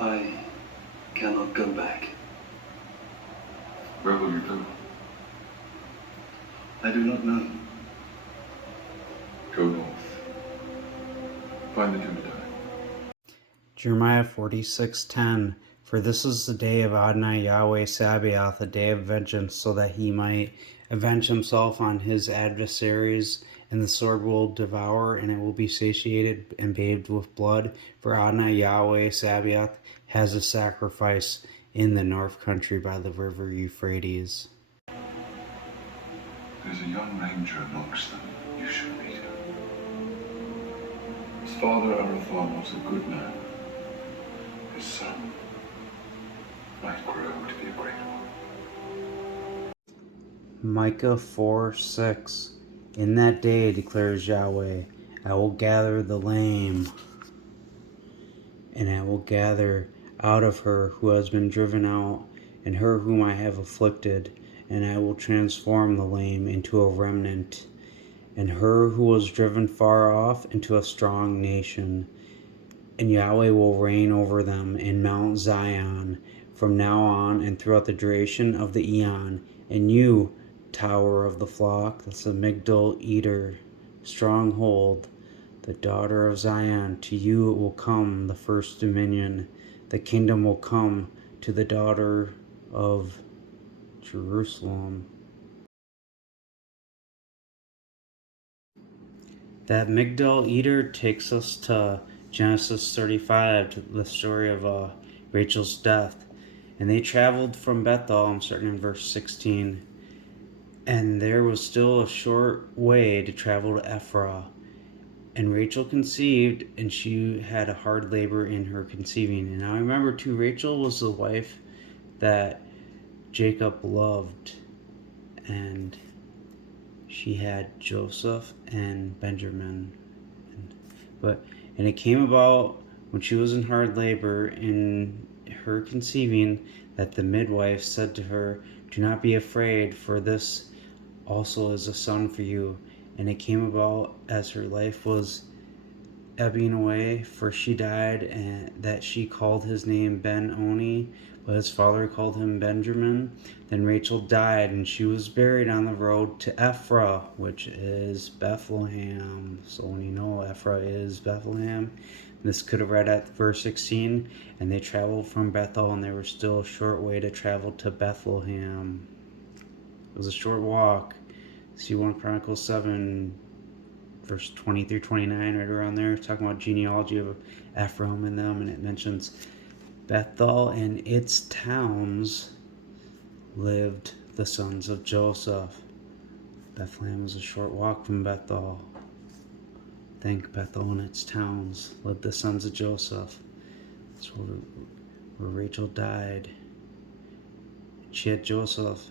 I cannot go back. Where will you go? I do not know. Go north. Find the Dunedain. Jeremiah 46:10. For this is the day of Adonai Yahweh Sabaoth, a day of vengeance, so that he might avenge himself on his adversaries, and the sword will devour, and it will be satiated and bathed with blood. For Adonai Yahweh Sabaoth has a sacrifice in the north country by the river Euphrates. There's a young ranger amongst them. You should meet him. His father, Arathon, was a good man. His son might grow to be a great one. Micah 4:6. In that day, declares Yahweh, I will gather the lame, and I will gather out of her who has been driven out, and her whom I have afflicted, and I will transform the lame into a remnant, and her who was driven far off into a strong nation. And Yahweh will reign over them in Mount Zion from now on and throughout the duration of the eon. And you, tower of the flock, that's a Migdal Eder, stronghold, the daughter of Zion, to you it will come the first dominion. The kingdom will come to the daughter of Jerusalem. That Migdal Eder takes us to Genesis 35, to the story of Rachel's death. And they traveled from Bethel, I'm starting in verse 16, and there was still a short way to travel to Ephraim. And Rachel conceived, and she had a hard labor in her conceiving. And I remember too, Rachel was the wife that Jacob loved, and she had Joseph and Benjamin. And it came about when she was in hard labor in her conceiving that the midwife said to her, do not be afraid, for this also is a son for you. And it came about as her life was ebbing away, for she died, and that she called his name Ben-Oni, but his father called him Benjamin. Then Rachel died, and she was buried on the road to Ephraim, which is Bethlehem. So when you know Ephraim is Bethlehem, this could have read at verse 16, and they traveled from Bethel, and there was still a short way to travel to Bethlehem. It was a short walk. See 1 Chronicles 7, verse 20 through 29, right around there, talking about genealogy of Ephraim and them, and it mentions Bethel and its towns lived the sons of Joseph. Bethlehem is a short walk from Bethel. Think Bethel and its towns lived the sons of Joseph. That's where Rachel died. She had Joseph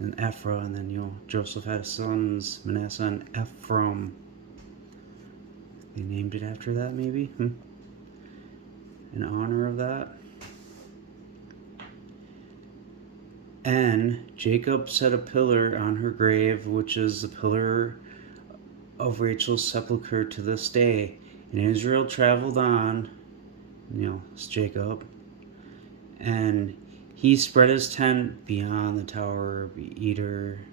and Ephraim, and then Joseph had sons, Manasseh and Ephraim. They named it after that, maybe? In honor of that. And Jacob set a pillar on her grave, which is the pillar of Rachel's sepulchre to this day. And Israel traveled on, it's Jacob, and he spread his tent beyond the tower of Eder.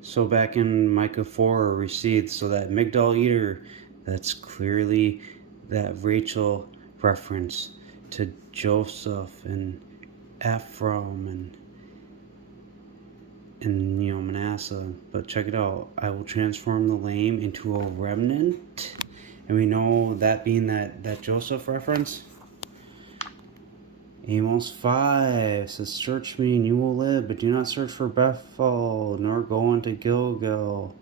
So back in Micah 4, we see so that Migdal Eder, that's clearly that Rachel reference to Joseph and Ephraim and Manasseh. But check it out. I will transform the lame into a remnant. And we know that being that Joseph reference. Amos 5 says, search me and you will live, but do not search for Bethel, nor go into Gilgal,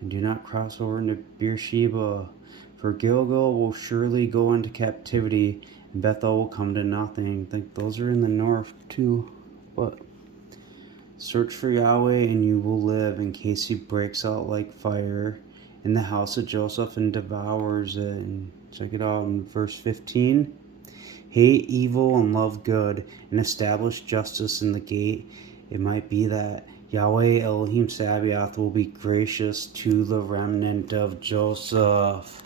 and do not cross over into Beersheba. For Gilgal will surely go into captivity, and Bethel will come to nothing. I think those are in the north too. But search for Yahweh and you will live, in case he breaks out like fire in the house of Joseph and devours it. And check it out in verse 15. Hate evil and love good, and establish justice in the gate. It might be that Yahweh Elohim Sabaoth will be gracious to the remnant of Joseph.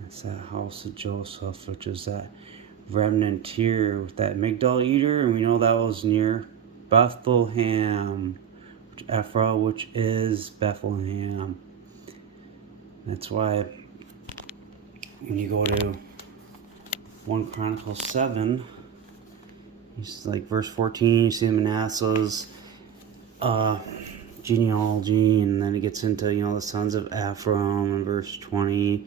That's that house of Joseph, which is that remnant here with that Migdal eater, and we know that was near Bethlehem, Ephraim, which is Bethlehem. That's why when you go to 1 Chronicles 7, it's like verse 14, you see Manasseh's genealogy, and then it gets into the sons of Ephraim in verse 20.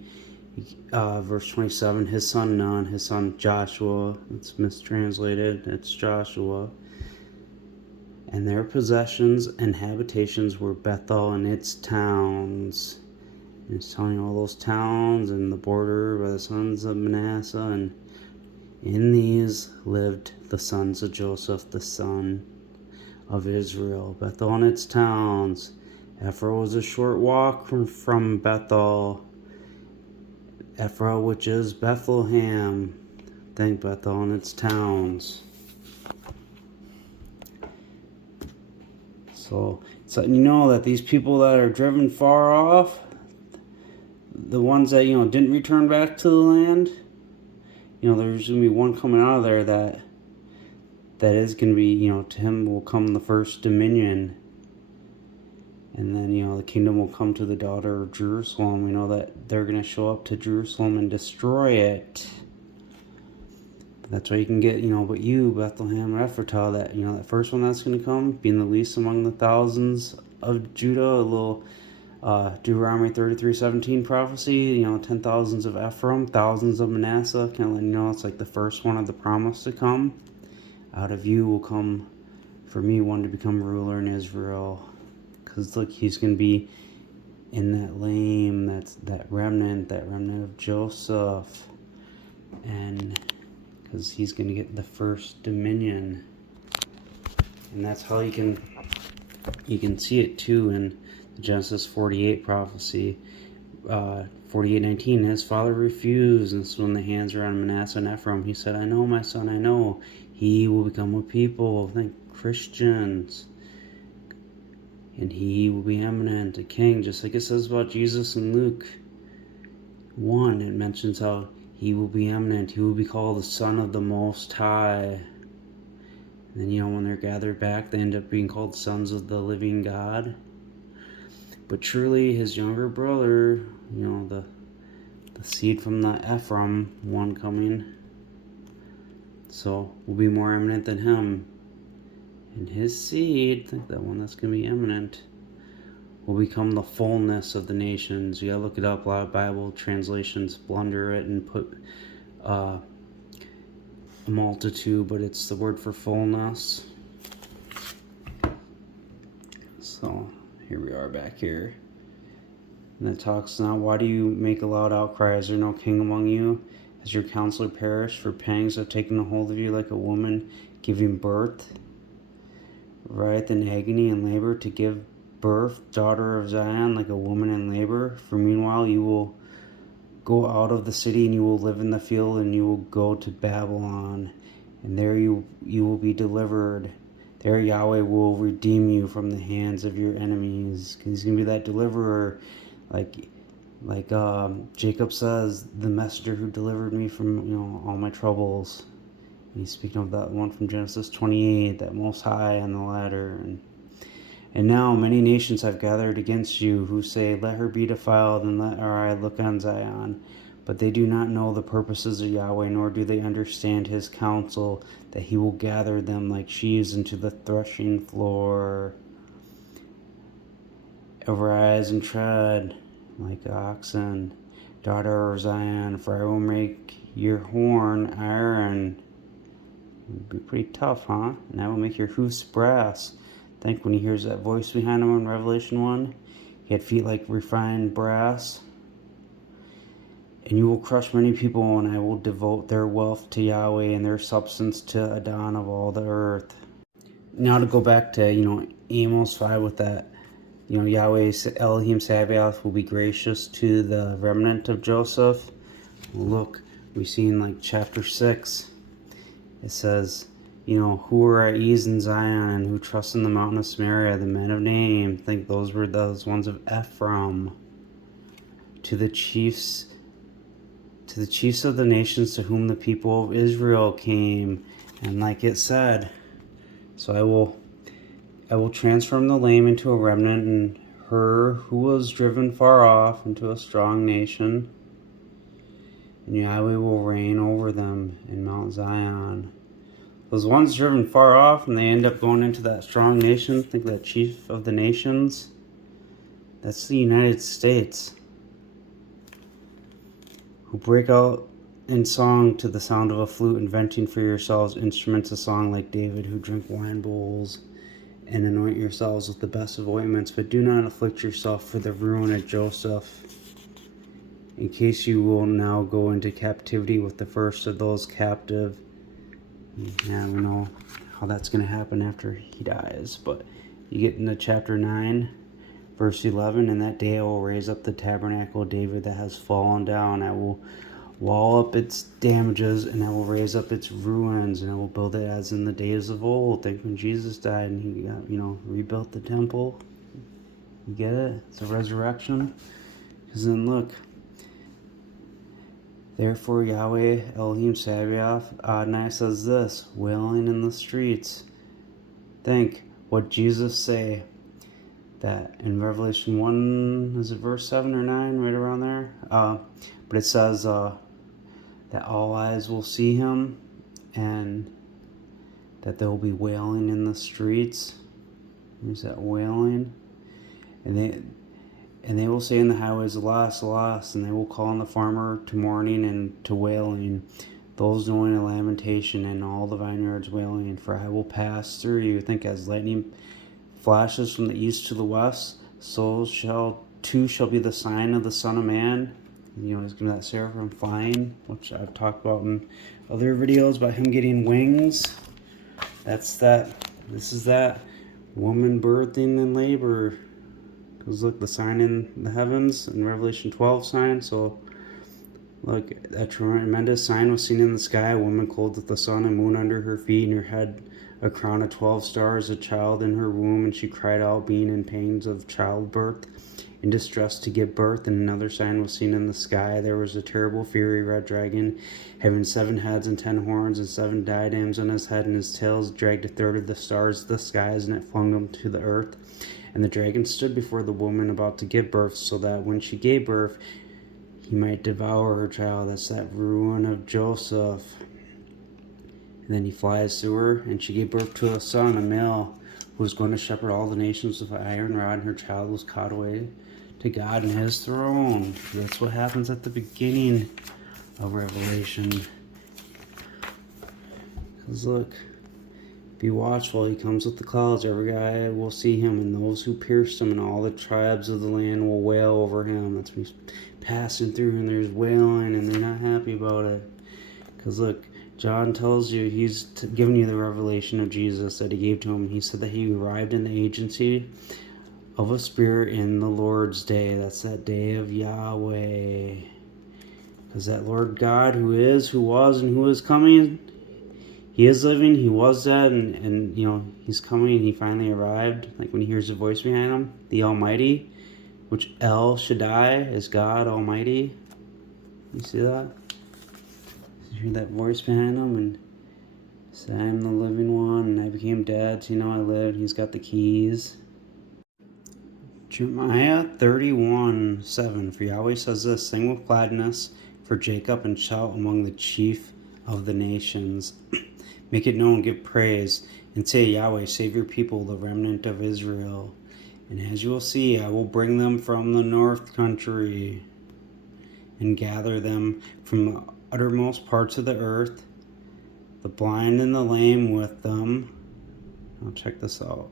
Verse 27, his son Nun, his son Joshua. It's mistranslated, it's Joshua. And their possessions and habitations were Bethel and its towns. And it's telling you all those towns and the border by the sons of Manasseh. And in these lived the sons of Joseph, the son of Israel. Bethel and its towns. Ephraim was a short walk from Bethel. Ephraim, which is Bethlehem. Think Bethel and its towns. So it's letting you know that these people that are driven far off, the ones that didn't return back to the land, there's gonna be one coming out of there that is gonna be, to him will come the first dominion. And then, the kingdom will come to the daughter of Jerusalem. We know that they're going to show up to Jerusalem and destroy it. But that's why you can get, but you, Bethlehem, Ephratah, that, that first one that's going to come, being the least among the thousands of Judah, a little Deuteronomy 33:17 prophecy, 10,000s of Ephraim, thousands of Manasseh, kind of letting you know it's like the first one of the promise to come. Out of you will come, for me, one to become ruler in Israel. Because look, he's going to be in that lame, that remnant of Joseph. And because he's going to get the first dominion. And that's how you can see it too in the Genesis 48 prophecy. 48:19, his father refused. And so when the hands were on Manasseh and Ephraim, he said, I know, my son, I know. He will become a people. Think Christians. And he will be eminent, a king, just like it says about Jesus in Luke 1. It mentions how he will be eminent. He will be called the Son of the Most High. And then, when they're gathered back, they end up being called sons of the living God. But truly, his younger brother, the seed from the Ephraim one coming, so will be more eminent than him. And his seed, I think that one that's going to be eminent, will become the fullness of the nations. You got to look it up. A lot of Bible translations blunder it and put a multitude, but it's the word for fullness. So here we are back here. And it talks now, why do you make a loud outcry? Is there no king among you? Has your counselor perished? For pangs have taken a hold of you like a woman giving birth. Writhe in agony and labor to give birth, daughter of Zion, like a woman in labor. For meanwhile you will go out of the city, and you will live in the field, and you will go to Babylon, and there you will be delivered. There Yahweh will redeem you from the hands of your enemies. He's going to be that deliverer, like Jacob says, the messenger who delivered me from all my troubles. He's speaking of that one from Genesis 28, that Most High on the ladder. And now many nations have gathered against you, who say, let her be defiled, and let our eye look on Zion. But they do not know the purposes of Yahweh, nor do they understand his counsel, that he will gather them like sheaves into the threshing floor. Arise and tread like oxen, daughter of Zion, for I will make your horn iron. It'd be pretty tough, huh? And I will make your hoofs brass. Think when he hears that voice behind him in Revelation 1, he had feet like refined brass. And you will crush many people, and I will devote their wealth to Yahweh, and their substance to Adon of all the earth. Now to go back to, Amos 5 with that, Yahweh Elohim Sabaoth will be gracious to the remnant of Joseph. Look, we see in chapter 6, it says, who are at ease in Zion and who trust in the mountain of Samaria, the men of name. Think those were those ones of Ephraim. To the chiefs of the nations to whom the people of Israel came. And like it said, so I will transform the lame into a remnant, and her who was driven far off into a strong nation. And Yahweh will reign over them in Mount Zion. Those ones driven far off and they end up going into that strong nation, think that chief of the nations, that's the United States. Who break out in song to the sound of a flute, inventing for yourselves instruments of song like David, who drink wine bowls and anoint yourselves with the best of ointments, but do not afflict yourself for the ruin of Joseph, in case you will now go into captivity with the first of those captive. Yeah, we know how that's going to happen after he dies, but you get into chapter 9, verse 11, and that day I will raise up the tabernacle of David that has fallen down. I will wall up its damages, and I will raise up its ruins, and I will build it as in the days of old. Think when Jesus died and he got, rebuilt the temple. You get it? It's a resurrection. Because then look, therefore Yahweh Elohim Sabaoth Adonai says this, wailing in the streets. Think what Jesus say, that in Revelation 1, is it verse 7 or 9, right around there? But it says that all eyes will see him, and that there will be wailing in the streets. Where's that wailing? And they will say in the highways, alas, alas, and they will call on the farmer to mourning and to wailing, those knowing a lamentation, and all the vineyards wailing. For I will pass through you. Think as lightning flashes from the east to the west, so shall be the sign of the Son of Man. He's going to that seraphim flying, which I've talked about in other videos about him getting wings. This is that woman birthing in labor. Because look, the sign in the heavens in Revelation 12 sign. So look, a tremendous sign was seen in the sky, a woman clothed with the sun and moon under her feet, and her head a crown of 12 stars, a child in her womb, and she cried out, being in pains of childbirth, in distress to give birth. And another sign was seen in the sky. There was a terrible fiery red dragon, having 7 heads and 10 horns and 7 diadems on his head, and his tails dragged a third of the stars of the skies, and it flung them to the earth. And the dragon stood before the woman about to give birth, so that when she gave birth, he might devour her child. That's that ruin of Joseph. And then he flies to her, and she gave birth to a son, a male, who was going to shepherd all the nations with an iron rod, and her child was caught away to God and his throne. That's what happens at the beginning of Revelation. Because look, be watchful, he comes with the clouds, every eye will see him, and those who pierced him, and all the tribes of the land will wail over him. That's when he's passing through, and there's wailing, and they're not happy about it. Because look, John tells you, he's giving you the revelation of Jesus that he gave to him. He said that he arrived in the agency of a spirit in the Lord's day. That's that day of Yahweh. Because that Lord God who is, who was, and who is coming, he is living, he was dead, and he's coming, and he finally arrived. Like when he hears a voice behind him, the Almighty, which El Shaddai is God Almighty. You see that? You hear that voice behind him, and say, I am the living one, and I became dead, so I lived. He's got the keys. Jeremiah 31:7. For Yahweh says this, sing with gladness for Jacob, and shout among the chief of the nations. Make it known, give praise, and say, Yahweh, save your people, the remnant of Israel. And as you will see, I will bring them from the north country, and gather them from the uttermost parts of the earth, the blind and the lame with them. Now check this out.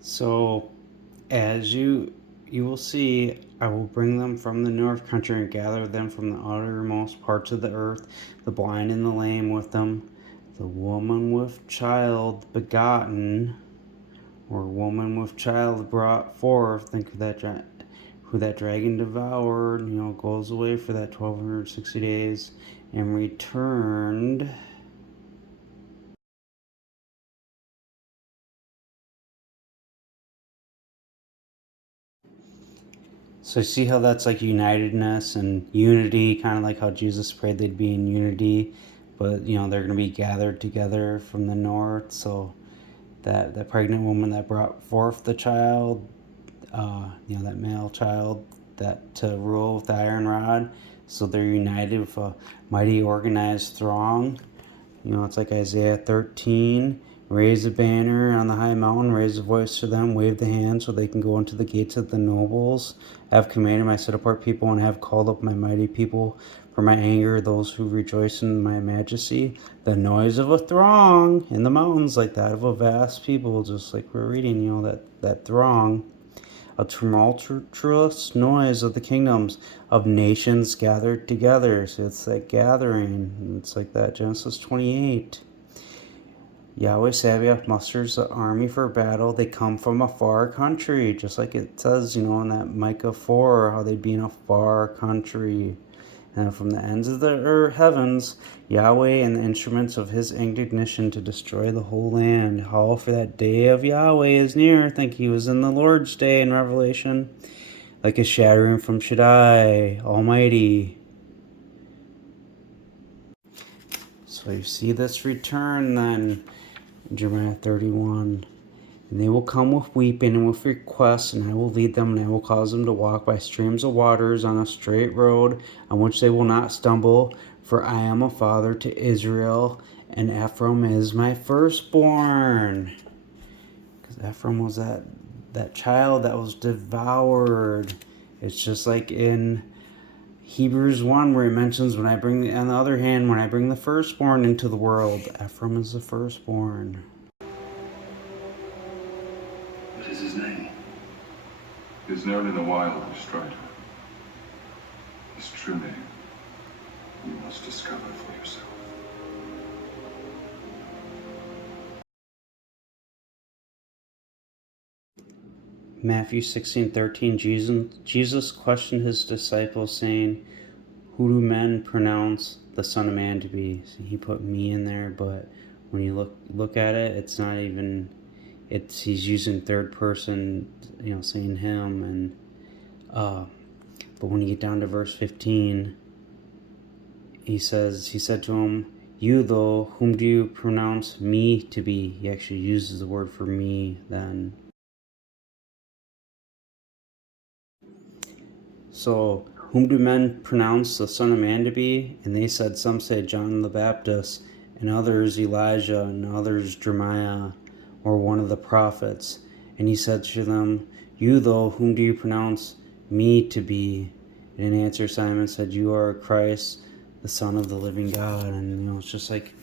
So, as you will see, I will bring them from the north country and gather them from the uttermost parts of the earth, the blind and the lame with them, The woman with child begotten, or woman with child brought forth. Think of that who that dragon devoured, goes away for that 1260 days and returned. So see how that's like unitedness and unity, kind of like how Jesus prayed they'd be in unity, but they're going to be gathered together from the north. So that pregnant woman that brought forth the child, that male child, that to rule with the iron rod. So they're united with a mighty organized throng. It's like Isaiah 13. Raise a banner on the high mountain, raise a voice to them, wave the hand so they can go into the gates of the nobles. I have commanded my set apart people and have called up my mighty people for my anger, those who rejoice in my majesty. The noise of a throng in the mountains, like that of a vast people, just like we're reading, that throng. A tumultuous noise of the kingdoms of nations gathered together. So it's that gathering. It's like that Genesis 28. Yahweh Sabaoth musters the army for battle. They come from a far country, just like it says, in that Micah 4, how they'd be in a far country. And from the ends of the heavens, Yahweh and the instruments of his indignation to destroy the whole land. How for that day of Yahweh is near. Think he was in the Lord's day in Revelation. Like a shattering from Shaddai, Almighty. So you see this return then, Jeremiah 31. And they will come with weeping and with requests, and I will lead them, and I will cause them to walk by streams of waters on a straight road on which they will not stumble. For I am a father to Israel, and Ephraim is my firstborn. Because Ephraim was that child that was devoured. It's just like in Hebrews 1 where it mentions, on the other hand, when I bring the firstborn into the world, Ephraim is the firstborn. What is his name? He is known in the wild as Strider. His true name you must discover for yourself. Matthew 16:13, Jesus questioned his disciples, saying, "Who do men pronounce the Son of Man to be?" So he put me in there, but when you look at it, it's not even. He's using third person, saying him, and but when you get down to verse 15, he said to him, "You though, whom do you pronounce me to be?" He actually uses the word for me then. So, whom do men pronounce the Son of Man to be? And they said, some say John the Baptist, and others Elijah, and others Jeremiah, or one of the prophets. And he said to them, "You though, whom do you pronounce me to be?" And in answer Simon said, "You are Christ, the Son of the living God." And it's just like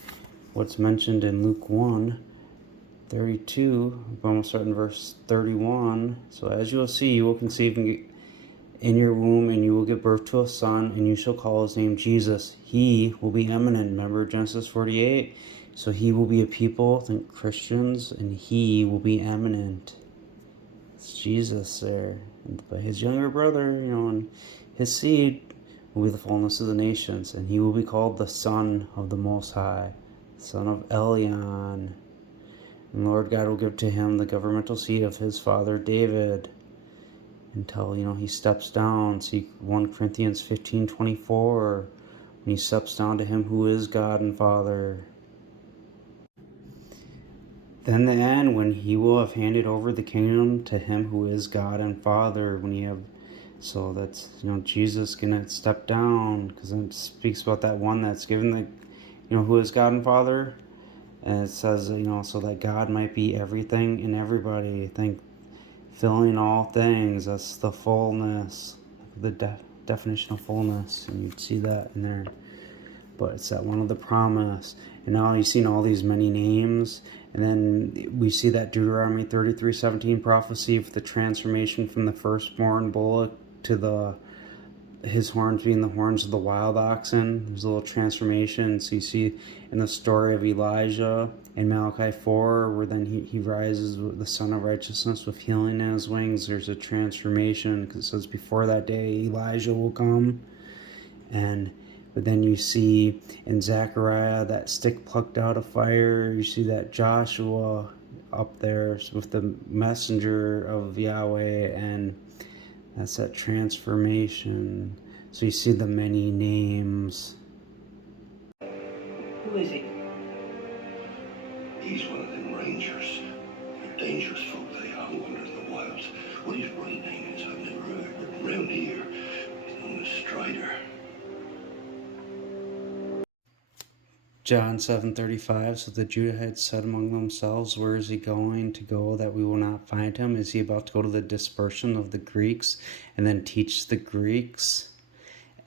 what's mentioned in Luke 1:32. We're almost starting verse 31. So as you will see, you will conceive in your womb, and you will give birth to a son, and you shall call his name Jesus. He will be eminent. Remember Genesis 48? So he will be a people, think Christians, and he will be eminent. It's Jesus there. But his younger brother, and his seed will be the fullness of the nations, and he will be called the Son of the Most High, son of Elion. And Lord God will give to him the governmental seat of his father David, until he steps down. See 1 Corinthians 15:24, when he steps down to him who is God and Father. Then the end, when he will have handed over the kingdom to him who is God and Father. So that's Jesus gonna step down, because it speaks about that one that's given the who is God and Father, and it says so that God might be everything in everybody. I think filling all things, that's the fullness, the definition of fullness, and you'd see that in there. But it's that one of the promise. And now you've seen all these many names, and then we see that Deuteronomy 33:17 prophecy of the transformation from the firstborn bullock to the his horns being the horns of the wild oxen. There's a little transformation. So you see in the story of Elijah in Malachi 4, where then he rises with the Son of Righteousness with healing in his wings. There's a transformation because it says before that day Elijah will come. But then you see in Zechariah that stick plucked out of fire. You see that Joshua up there with the messenger of Yahweh, and that's that transformation. So you see the many names. Who is he? He's one of them rangers. They're dangerous folk, they are, who wander in the wilds. What his right name is, I've never heard, but around here, he's known as Strider. John 7:35. So the Judahites said among themselves, where is he going to go that we will not find him? Is he about to go to the dispersion of the Greeks and then teach the Greeks?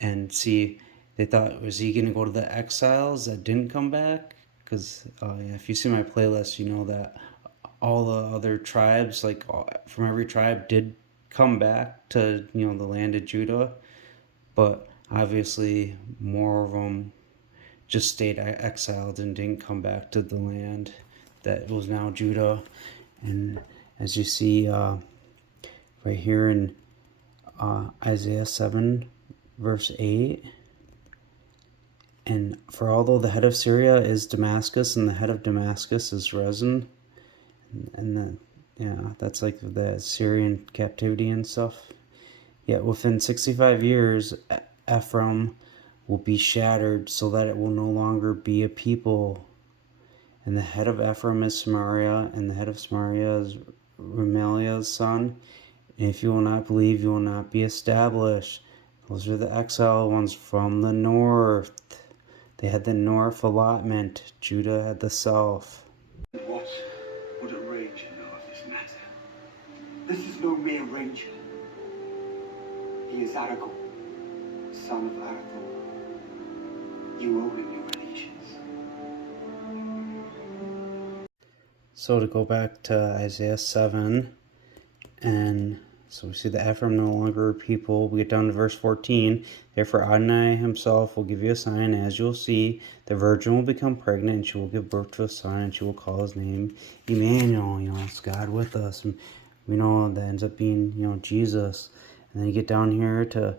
And see, they thought, was he going to go to the exiles that didn't come back? Because if you see my playlist, you know that all the other tribes, like from every tribe, did come back to the land of Judah, but obviously more of them just stayed exiled and didn't come back to the land that was now Judah. And as you see right here in Isaiah 7 verse 8, and for although the head of Syria is Damascus and the head of Damascus is Rezin, and then that's like the Syrian captivity and stuff, yet within 65 years Ephraim will be shattered so that it will no longer be a people. And the head of Ephraim is Samaria, and the head of Samaria is Remaliah's son. And if you will not believe, you will not be established. Those are the exile ones from the north. They had the north allotment. Judah had the south. What would a ranger know of this matter? This is no mere ranger. He is Aragorn, son of Arathorn. You owe him your allegiance. So to go back to Isaiah 7, and so we see the Ephraim no longer a people. We get down to verse 14. Therefore Adonai himself will give you a sign. As you will see, the virgin will become pregnant, and she will give birth to a son, and she will call his name Emmanuel. It's God with us. And we know that ends up being, Jesus. And then you get down here to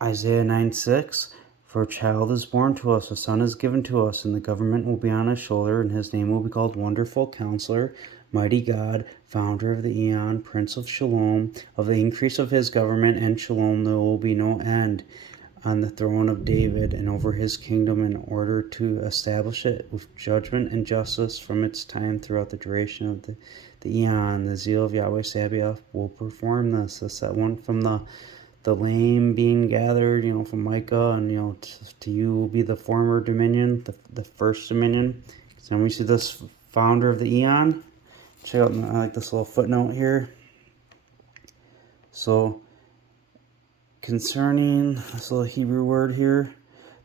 Isaiah 9:6. For a child is born to us, a son is given to us, and the government will be on his shoulder, and his name will be called Wonderful Counselor, Mighty God, Founder of the Eon, Prince of Shalom. Of the increase of his government and Shalom there will be no end on the throne of David and over his kingdom, in order to establish it with judgment and justice from its time throughout the duration of the Eon. The zeal of Yahweh Sabaoth will perform this. That's that one from the lame being gathered, from Micah, and to you will be the former dominion, the first dominion. So then we see this founder of the Eon. Check out, I like this little footnote here. So concerning this little Hebrew word here,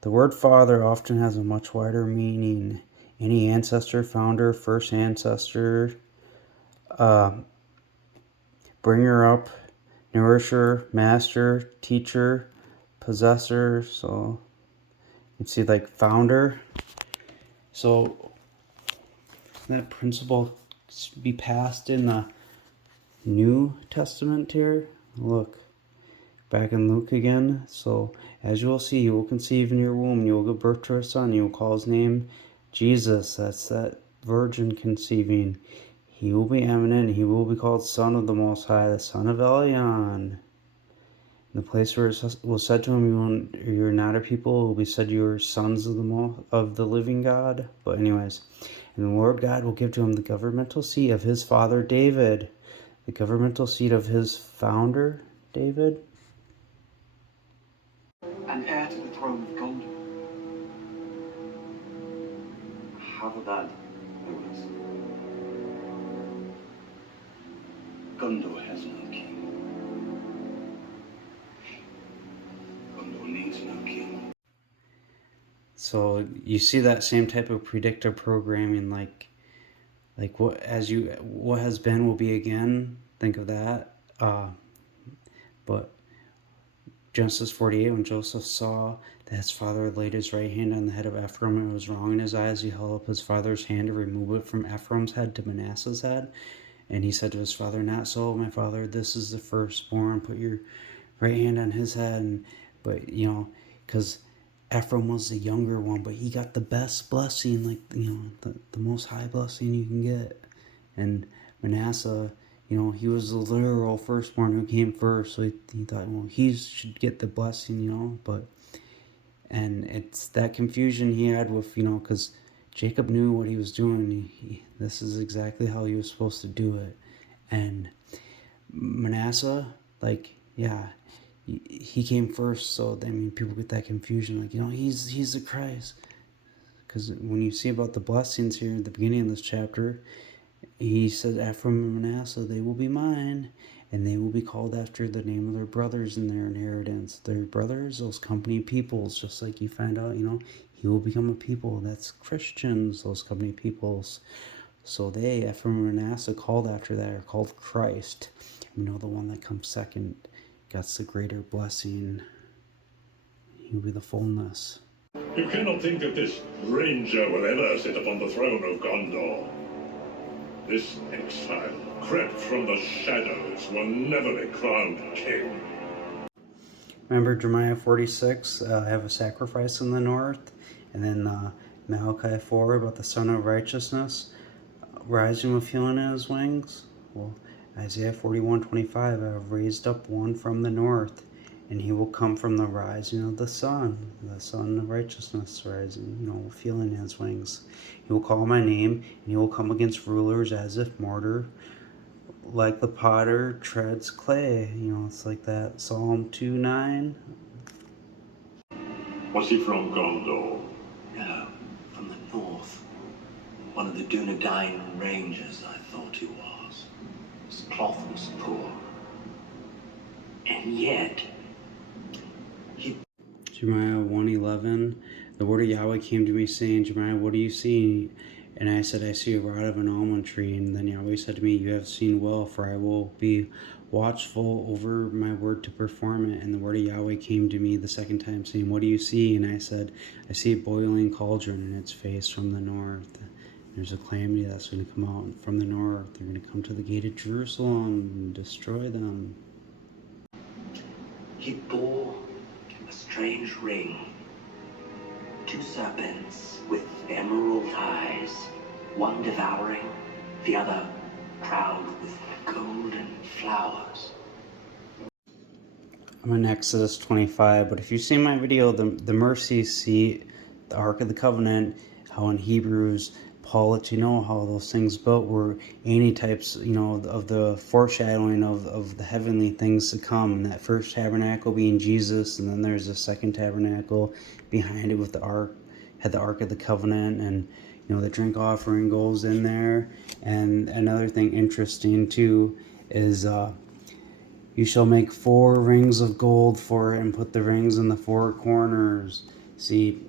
the word father often has a much wider meaning. Any ancestor, founder, first ancestor, bringer up, nourisher, master, teacher, possessor. So you see like founder. So that principle be passed in the New Testament here. Look back in Luke again. So as you will see, you will conceive in your womb, you will give birth to a son, you will call his name Jesus. That's that virgin conceiving. He will be eminent. He will be called Son of the Most High, the Son of Elion. In the place where it was said to him, "You're not a people," it will be said, "You are sons of the living God." But anyways, and the Lord God will give to him the governmental seat of his father David, the governmental seat of his founder David, And heir to the throne of Gondor. Hadad, there is. Gondor has no king. Gondor needs no king. So you see that same type of predictive programming, like what has been will be again. Think of that. But Genesis 48, when Joseph saw that his father laid his right hand on the head of Ephraim and it was wrong in his eyes, he held up his father's hand to remove it from Ephraim's head to Manasseh's head. And he said to his father, "Not so, my father, this is the firstborn. Put your right hand on his head." But, because Ephraim was the younger one, but he got the best blessing, like, the most high blessing you can get. And Manasseh, he was the literal firstborn who came first, so he thought, well, he should get the blessing, and it's that confusion he had with, because Jacob knew what he was doing. This is exactly how he was supposed to do it. And Manasseh, he came first, so people get that confusion, he's the Christ. Because when you see about the blessings here at the beginning of this chapter, he said, Ephraim and Manasseh, they will be mine, and they will be called after the name of their brothers in their inheritance. Their brothers, those company peoples, just like you find out, he will become a people. That's Christians, those company peoples. So they, Ephraim and Manasseh, called after that, are called Christ. The one that comes second gets the greater blessing. He will be the fullness. You cannot think that this ranger will ever sit upon the throne of Gondor. This exile, crept from the shadows, will never be crowned king. Remember Jeremiah 46, have a sacrifice in the north, and then Malachi 4 about the Son of Righteousness rising with healing in his wings. Well, Isaiah 41:25, I have raised up one from the north, and he will come from the rising of the Son of Righteousness rising, with healing in his wings. He will call my name, and he will come against rulers as if mortar, like the potter treads clay. It's like that Psalm 2:9. Was he from Gondor? No, from the north. One of the Dunedain Rangers, I thought he was. His cloth was poor. And yet, Jeremiah 1:11, the word of Yahweh came to me, saying, Jeremiah, what do you see? And I said, I see a rod of an almond tree. And then Yahweh said to me, you have seen well, for I will be watchful over my word to perform it. And the word of Yahweh came to me the second time, saying, what do you see? And I said, I see a boiling cauldron in its face from the north. There's a calamity that's going to come out from the north. They're going to come to the gate of Jerusalem and destroy them. he bore a strange ring. 2 serpents with emerald eyes, one devouring, the other crowned with golden flowers. I'm in Exodus 25, but if you've seen my video, the mercy seat, the Ark of the Covenant, how in Hebrews, Paul lets you know how those things built were antitypes, of the foreshadowing of the heavenly things to come. And that first tabernacle being Jesus, and then there's a second tabernacle behind it with the Ark, had the Ark of the Covenant, and the drink offering goes in there. And another thing interesting too is you shall make 4 rings of gold for it and put the rings in the 4 corners. See,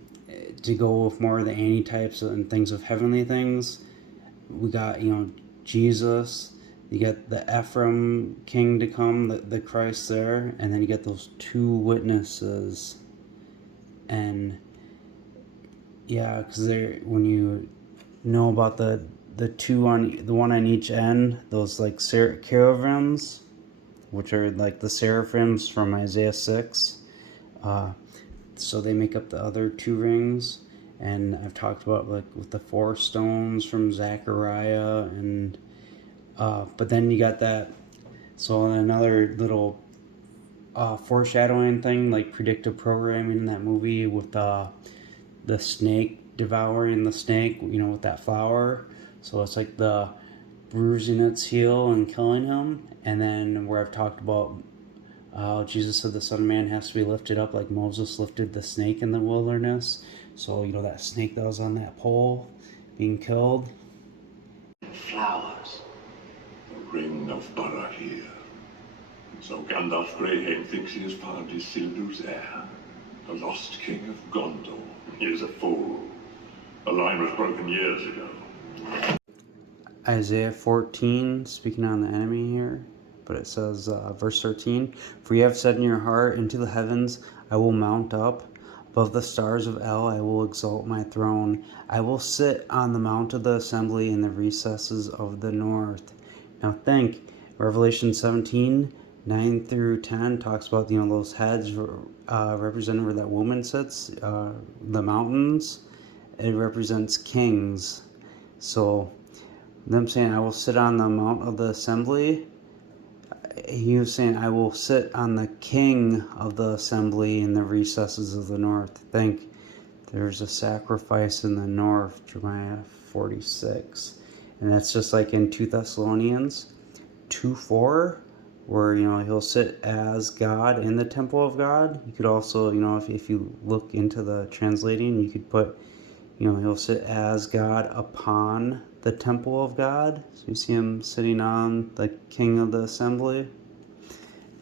to go with more of the antitypes and things of heavenly things, we got, Jesus, you get the Ephraim king to come, the Christ there, and then you get those 2 witnesses. And yeah, because when you know about the 2 on the one on each end, those like cherubims, which are like the seraphims from Isaiah 6. So they make up the other 2 rings. And I've talked about with the 4 stones from Zechariah. And but then you got that. So another little foreshadowing thing, like predictive programming in that movie with the snake devouring the snake, with that flower. So it's like the bruising its heel and killing him. And then where I've talked about Jesus said the Son of Man has to be lifted up like Moses lifted the snake in the wilderness. So, that snake that was on that pole being killed. Flowers. The ring of Barahir. So Gandalf Greyhain thinks he has found Isildur's heir, the lost king of Gondor. He is a fool. The line was broken years ago. Isaiah 14, speaking on the enemy here. but it says, verse 13, "For you have said in your heart, into the heavens I will mount up. Above the stars of El I will exalt my throne. I will sit on the mount of the assembly in the recesses of the north." Now think, Revelation 17, 9 through 10 talks about, those heads representing where that woman sits, the mountains. It represents kings. So them saying, "I will sit on the mount of the assembly," he was saying, "I will sit on the king of the assembly in the recesses of the north." Think, there's a sacrifice in the north, Jeremiah 46. And that's just like in 2 Thessalonians 2:4, where, he'll sit as God in the temple of God. You could also, if you look into the translating, you could put, he'll sit as God upon the temple of God. So you see him sitting on the king of the assembly.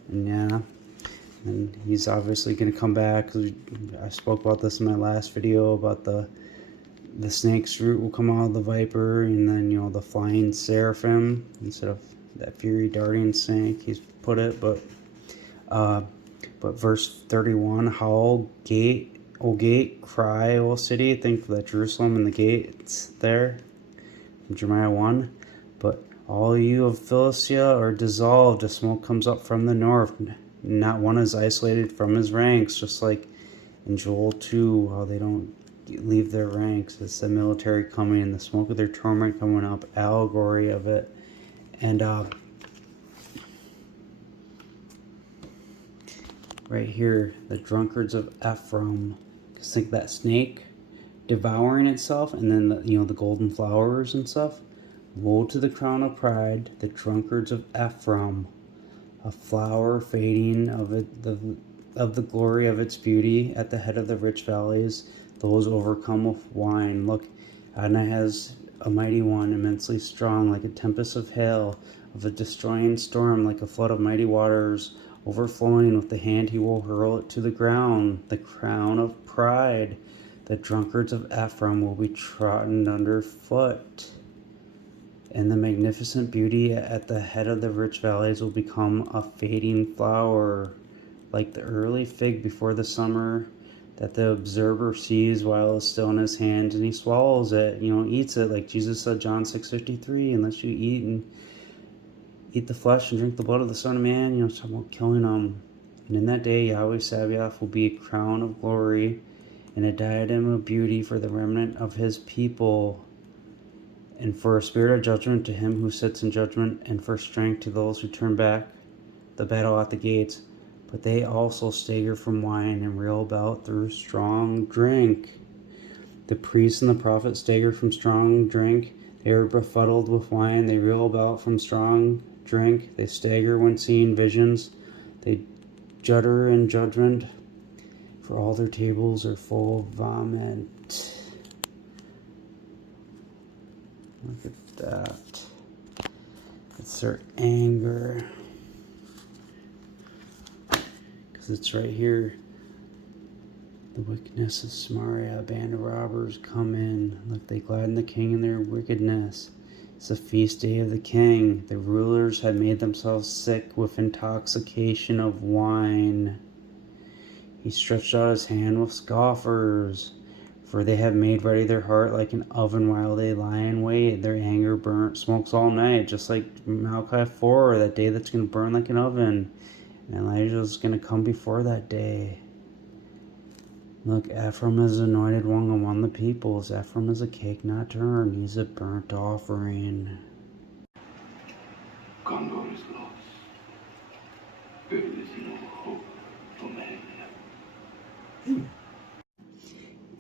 And yeah, and he's obviously going to come back. I spoke about this in my last video about the snake's root will come out of the viper, and then, the flying seraphim instead of that fury darting snake, he's put it. But verse 31, "Howl, gate, O gate, cry, O city." Think that Jerusalem and the gates there from Jeremiah 1. "But all you of Philistia are dissolved. A smoke comes up from the north. Not one is isolated from his ranks." Just like in Joel 2, how they don't leave their ranks. It's the military coming and the smoke of their torment coming up. Allegory of it. And right here, the drunkards of Ephraim. Just think that snake devouring itself, and then the golden flowers and stuff. "Woe to the crown of pride, the drunkards of Ephraim, a flower fading of the glory of its beauty at the head of the rich valleys, those overcome with wine. Look, Adonai has a mighty one, immensely strong, like a tempest of hail, of a destroying storm, like a flood of mighty waters, overflowing. With the hand he will hurl it to the ground, the crown of pride. The drunkards of Ephraim will be trodden underfoot, and the magnificent beauty at the head of the rich valleys will become a fading flower, like the early fig before the summer, that the observer sees while it's still in his hand, and he swallows it, eats it, like Jesus said, John 6:53, unless you eat the flesh and drink the blood of the Son of Man, talking about killing them. And in that day, Yahweh Sabaoth will be a crown of glory and a diadem of beauty for the remnant of his people, and for a spirit of judgment to him who sits in judgment, and for strength to those who turn back the battle at the gates. But they also stagger from wine and reel about through strong drink. The priests and the prophets stagger from strong drink. They are befuddled with wine. They reel about from strong drink. They stagger when seeing visions. They judder in judgment, for all their tables are full of vomit. Look at that. It's their anger. Because it's right here. The wickedness of Samaria, a band of robbers come in. Look, they gladden the king in their wickedness. It's the feast day of the king. The rulers have made themselves sick with intoxication of wine. He stretched out his hand with scoffers, for they have made ready their heart like an oven while they lie in wait. Their anger smokes all night, just like Malachi 4, that day that's going to burn like an oven. And Elijah's going to come before that day. Look, Ephraim is anointed one among the peoples. Ephraim is a cake not turned. He's a burnt offering. Gondor is lost. There is no hope for men.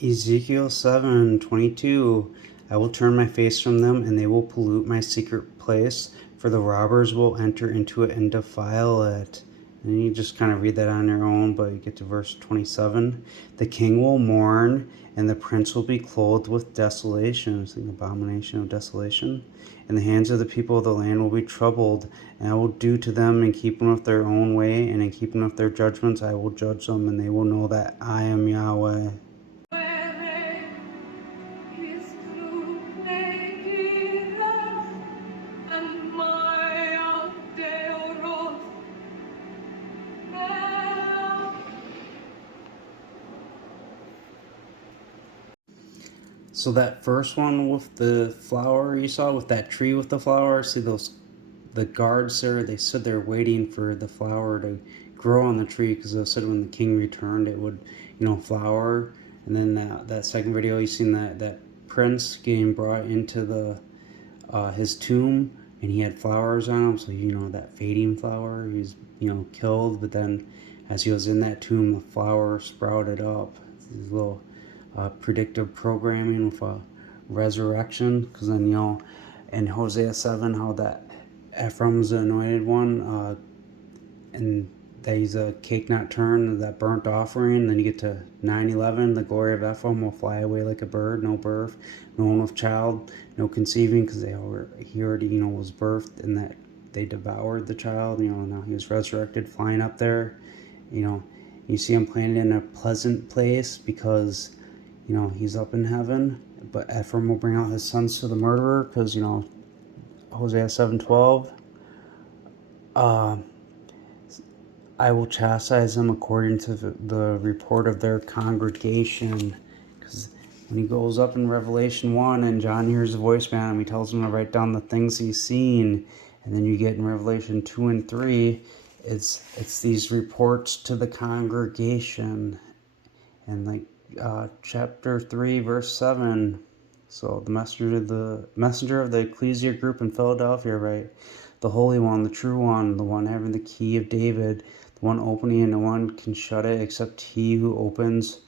Ezekiel 7:22. I will turn my face from them, and they will pollute my secret place, for the robbers will enter into it and defile it. And you just kind of read that on your own, but you get to verse 27. The king will mourn, and the prince will be clothed with desolation. It's an abomination of desolation. And the hands of the people of the land will be troubled, and I will do to them in keeping with their own way, and in keeping with their judgments I will judge them, and they will know that I am Yahweh. So that first one with the flower you saw, with that tree with the flower, see the guards there, they stood there waiting for the flower to grow on the tree, because they said when the king returned it would, flower. And then that second video, you seen that prince getting brought into the his tomb, and he had flowers on him, so that fading flower, he's killed, but then as he was in that tomb, the flower sprouted up. These little predictive programming with a resurrection, because then in Hosea 7 how that Ephraim's the anointed one, and that he's a cake not turned, that burnt offering. Then you get to 9/11, the glory of Ephraim will fly away like a bird, no birth, no one with child, no conceiving, because he already was birthed, and that they devoured the child. Now he was resurrected, flying up there. You see him planted in a pleasant place because he's up in heaven. But Ephraim will bring out his sons to the murderer, because Hosea 7:12. I will chastise them according to the report of their congregation. Because when he goes up in Revelation 1 and John hears a voice behind him, he tells him to write down the things he's seen. And then you get in Revelation 2 and 3, it's these reports to the congregation. And chapter 3 verse 7, so the messenger of the ecclesia group in Philadelphia, right? The Holy One, the true one, the one having the key of David, the one opening, and no one can shut it except he who opens,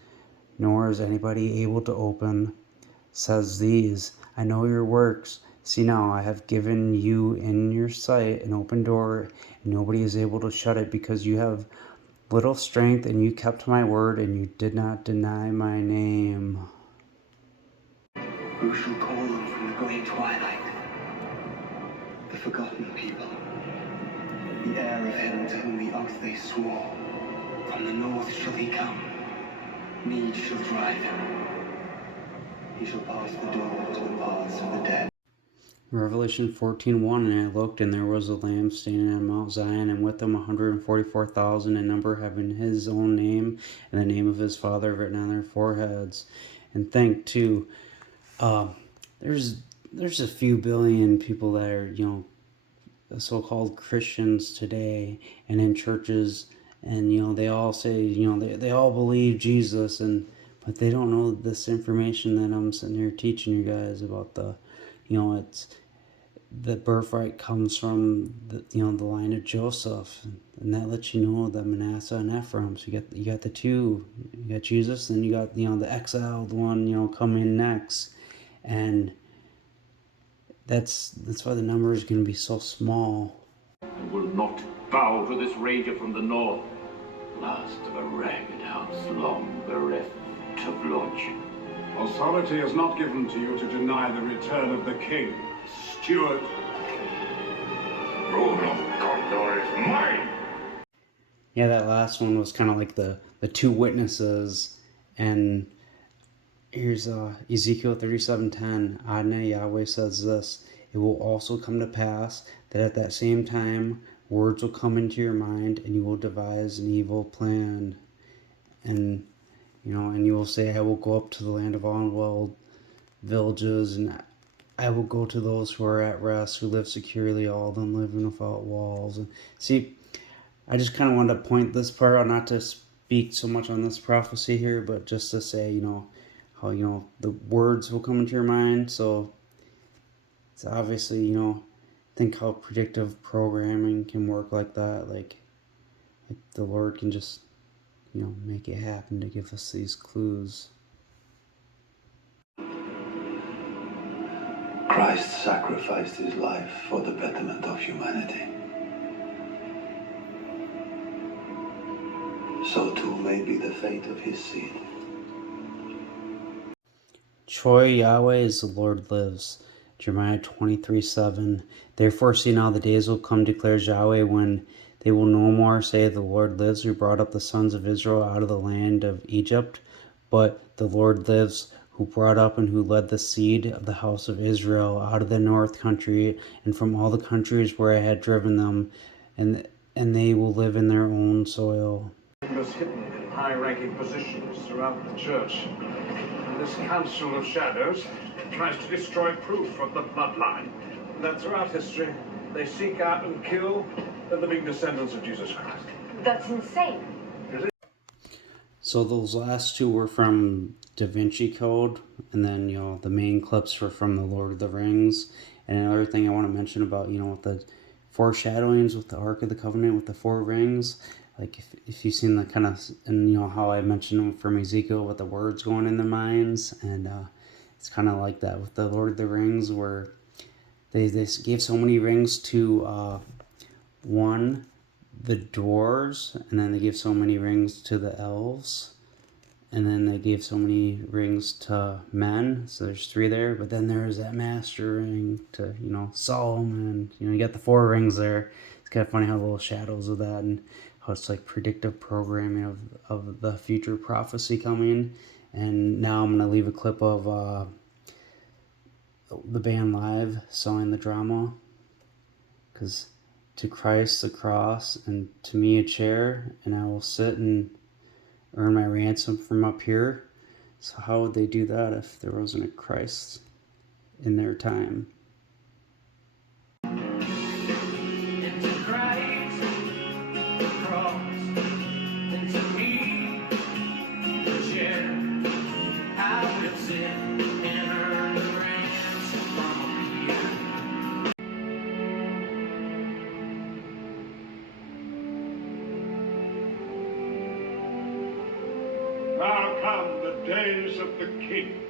nor is anybody able to open, says these: I know your works. See now, I have given you in your sight an open door, and nobody is able to shut it, because you have little strength, and you kept my word, and you did not deny my name. Who shall call them from the great twilight? The forgotten people. The heir of him to whom the oath they swore. From the north shall he come. Need shall drive him. He shall pass the door to the paths of the dead. Revelation 14:1, and I looked, and there was a Lamb standing on Mount Zion, and with him 144,000 in number, having his own name and the name of his Father written on their foreheads. And think too, there's a few billion people that are so-called Christians today, and in churches, and they all say they all believe Jesus, but they don't know this information that I'm sitting here teaching you guys about. It's the birthright comes from the line of Joseph, and that lets you know that Manasseh and Ephraim. So you got the two, you got Jesus, and you got the exiled one coming next, and that's why the number is going to be so small. I will not bow to this rager from the north, last of a ragged house, long bereft of lodge. Authority is not given to you to deny the return of the king. Steward. Rule of Gondor is mine! Yeah, that last one was kind of like the two witnesses. And here's Ezekiel 37:10. Adonai Yahweh says this: it will also come to pass that at that same time words will come into your mind, and you will devise an evil plan. And and you will say, I will go up to the land of unwalled villages, and I will go to those who are at rest, who live securely, all of them living without walls. And see, I just kind of wanted to point this part out, not to speak so much on this prophecy here, but just to say, how, the words will come into your mind. So it's obviously, think how predictive programming can work like that. Like the Lord can just, make it happen to give us these clues. Christ sacrificed his life for the betterment of humanity. So too may be the fate of his seed. Troy Yahweh as the Lord lives. Jeremiah 23:7. Therefore see now the days will come, declares Yahweh, when they will no more say, the Lord lives, who brought up the sons of Israel out of the land of Egypt, but the Lord lives, who brought up and who led the seed of the house of Israel out of the north country and from all the countries where I had driven them, and they will live in their own soil. He was hidden in high-ranking positions throughout the church. This Council of Shadows tries to destroy proof of the bloodline. That throughout history, they seek out and kill the living descendants of Jesus Christ. That's insane. So those last two were from Da Vinci Code, and then, you know, the main clips were from the Lord of the Rings. And another thing I want to mention about, you know, with the foreshadowings with the Ark of the Covenant with the four rings, like if you've seen the kind of, and you know how I mentioned from Ezekiel with the words going in their minds, and it's kind of like that with the Lord of the Rings, where they gave so many rings to one, the dwarves, and then they gave so many rings to the elves, and then they gave so many rings to men, so there's three there, but then there's that master ring to, you know, Solomon, you know, you got the four rings there. It's kind of funny how little shadows of that, and how it's like predictive programming of the future prophecy coming. And now I'm going to leave a clip of the band live selling the drama, because to Christ the cross, and to me a chair, and I will sit and earn my ransom from up here. So how would they do that if there wasn't a Christ in their time? Now come the days of the king.